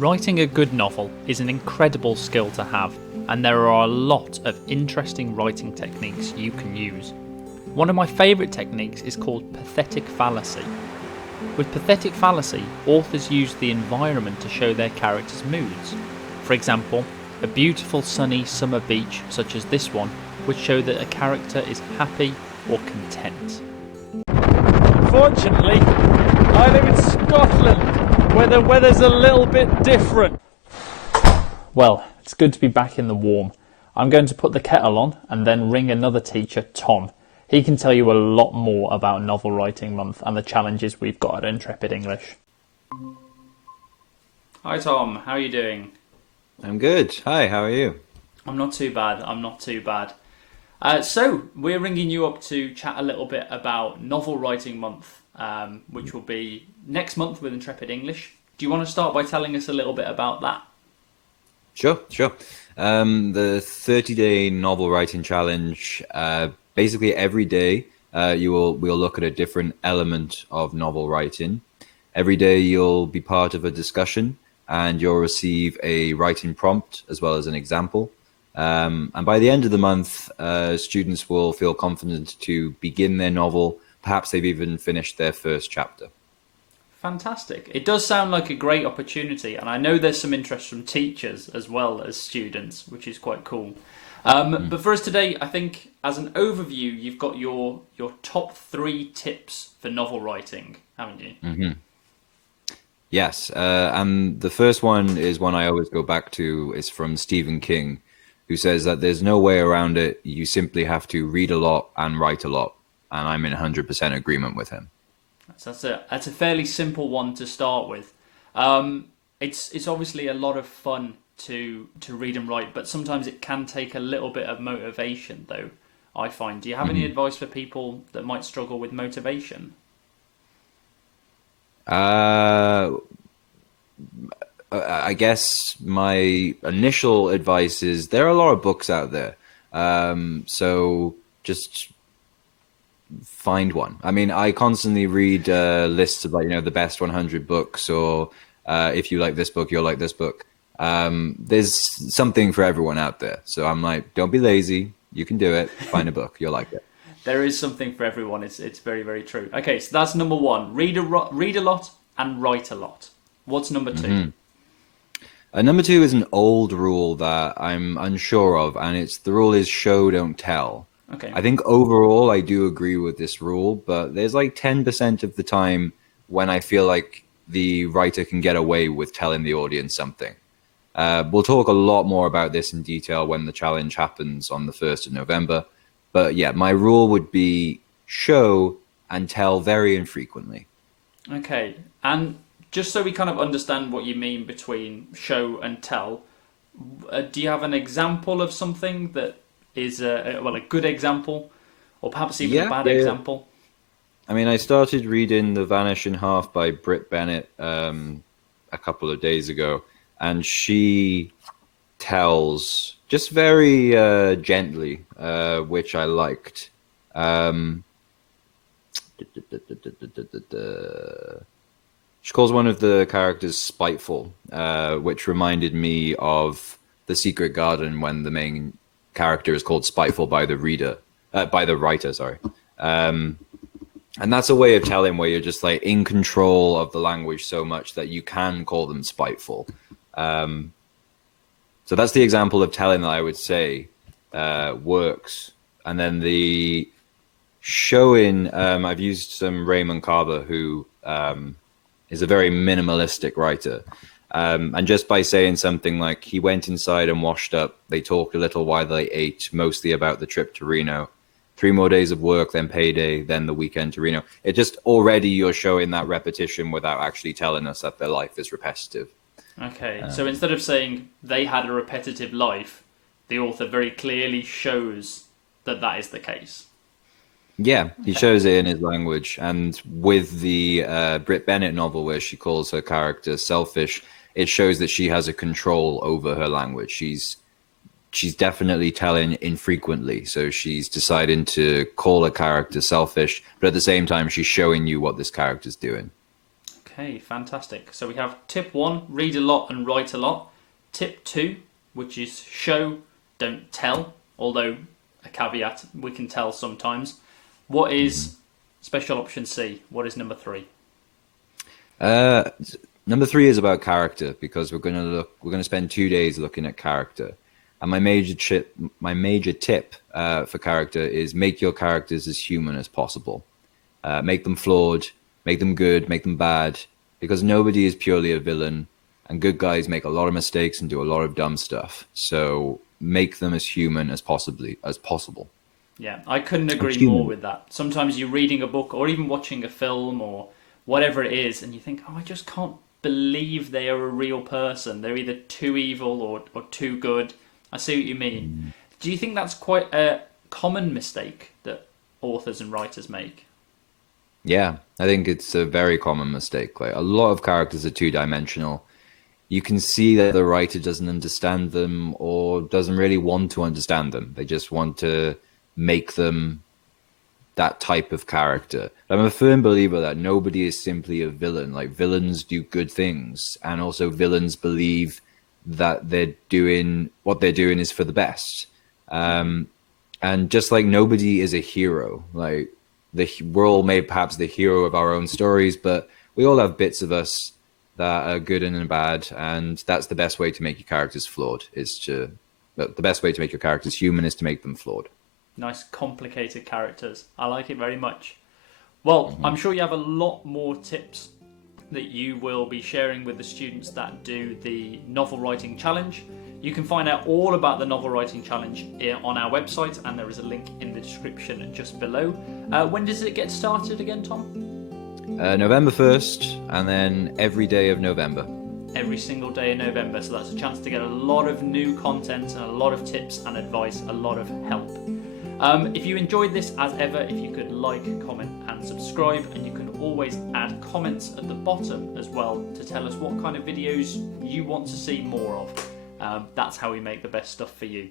Writing a good novel is an incredible skill to have, and there are a lot of interesting writing techniques you can use. One of my favourite techniques is called pathetic fallacy. With pathetic fallacy, authors use the environment to show their characters' moods. For example, a beautiful sunny summer beach such as this one would show that a character is happy or content. Unfortunately, I live in Scotland, where the weather's a little bit different. Well, it's good to be back in the warm. I'm going to put the kettle on and then ring another teacher, Tom. He can tell you a lot more about Novel Writing Month and the challenges we've got at Intrepid English. Hi Tom, how are you doing? I'm good. Hi, how are you? I'm not too bad. So, we're ringing you up to chat a little bit about Novel Writing Month, which will be next month with Intrepid English. Do you want to start by telling us a little bit about that? Sure. The 30-day novel writing challenge, basically every day we'll look at a different element of novel writing. Every day you'll be part of a discussion and you'll receive a writing prompt as well as an example. And by the end of the month, students will feel confident to begin their novel. Perhaps they've even finished their first chapter. Fantastic. It does sound like a great opportunity, and I know there's some interest from teachers as well as students, which is quite cool. But for us today, I think as an overview, you've got your top 3 tips for novel writing, haven't you? Mm-hmm. Yes, and the first one is one I always go back to. It's from Stephen King, who says that there's no way around it. You simply have to read a lot and write a lot. And I'm in 100% agreement with him. That's a fairly simple one to start with. It's obviously a lot of fun to read and write, but sometimes it can take a little bit of motivation, though, I find. Do you have any advice for people that might struggle with motivation? I guess my initial advice is there are a lot of books out there. So just find one. I mean, I constantly read lists of the best 100 books, or if you like this book, you'll like this book. There's something for everyone out there. So I'm like, don't be lazy. You can do it. Find a book. You'll like it. There is something for everyone. It's very, very true. Okay, so that's number 1. Read a lot and write a lot. What's number 2? Mm-hmm. Number 2 is an old rule that I'm unsure of, and the rule is show, don't tell. Okay. I think overall I do agree with this rule, but there's like 10% of the time when I feel like the writer can get away with telling the audience something. We'll talk a lot more about this in detail when the challenge happens on the 1st of November. But yeah, my rule would be show and tell very infrequently. Okay. And just so we kind of understand what you mean between show and tell, do you have an example of something that is a good example, or perhaps even a bad example? I mean, I started reading The Vanishing Half by Britt Bennett a couple of days ago, and she tells just very gently, which I liked. She calls one of the characters spiteful, which reminded me of The Secret Garden when the main character is called spiteful by the writer, sorry. And that's a way of telling where you're just like in control of the language so much that you can call them spiteful. So that's the example of telling that I would say works. And then the showing, I've used some Raymond Carver, who is a very minimalistic writer. And just by saying something like, he went inside and washed up, they talked a little while they ate, mostly about the trip to Reno. 3 more days of work, then payday, then the weekend to Reno. It just already you're showing that repetition without actually telling us that their life is repetitive. Okay, so instead of saying they had a repetitive life, the author very clearly shows that is the case. Yeah, he shows it in his language. And with the Britt Bennett novel where she calls her character selfish, it shows that she has a control over her language. She's definitely telling infrequently. So she's deciding to call a character selfish, but at the same time, she's showing you what this character's doing. Okay, fantastic. So we have tip 1, read a lot and write a lot. Tip 2, which is show, don't tell, although a caveat, we can tell sometimes. What is special option C? What is number 3? Number 3 is about character, because we're going to spend 2 days looking at character. And my major tip for character is make your characters as human as possible. Make them flawed, make them good, make them bad, because nobody is purely a villain, and good guys make a lot of mistakes and do a lot of dumb stuff. So make them as human as possible. Yeah, I couldn't agree more with that. Sometimes you're reading a book or even watching a film or whatever it is, and you think, oh, I just can't believe they are a real person. They're either too evil or too good. I see what you mean. Do you think that's quite a common mistake that authors and writers make? Yeah, I think it's a very common mistake. Like, a lot of characters are two-dimensional. You can see that the writer doesn't understand them or doesn't really want to understand them. They just want to make them that type of character. I'm a firm believer that nobody is simply a villain. Like, villains do good things, and also villains believe that what they're doing is for the best. And just like nobody is a hero, like we're all made perhaps the hero of our own stories, but we all have bits of us that are good and bad, and that's the best way to make your characters flawed. The best way to make your characters human is to make them flawed. Nice, complicated characters. I like it very much. Well, I'm sure you have a lot more tips that you will be sharing with the students that do the novel writing challenge. You can find out all about the novel writing challenge on our website, and there is a link in the description just below. When does it get started again, Tom? November 1st, and then every day of November. Every single day in November, so that's a chance to get a lot of new content and a lot of tips and advice, a lot of help. If you enjoyed this, as ever, if you could like, comment and subscribe, and you can always add comments at the bottom as well to tell us what kind of videos you want to see more of. That's how we make the best stuff for you.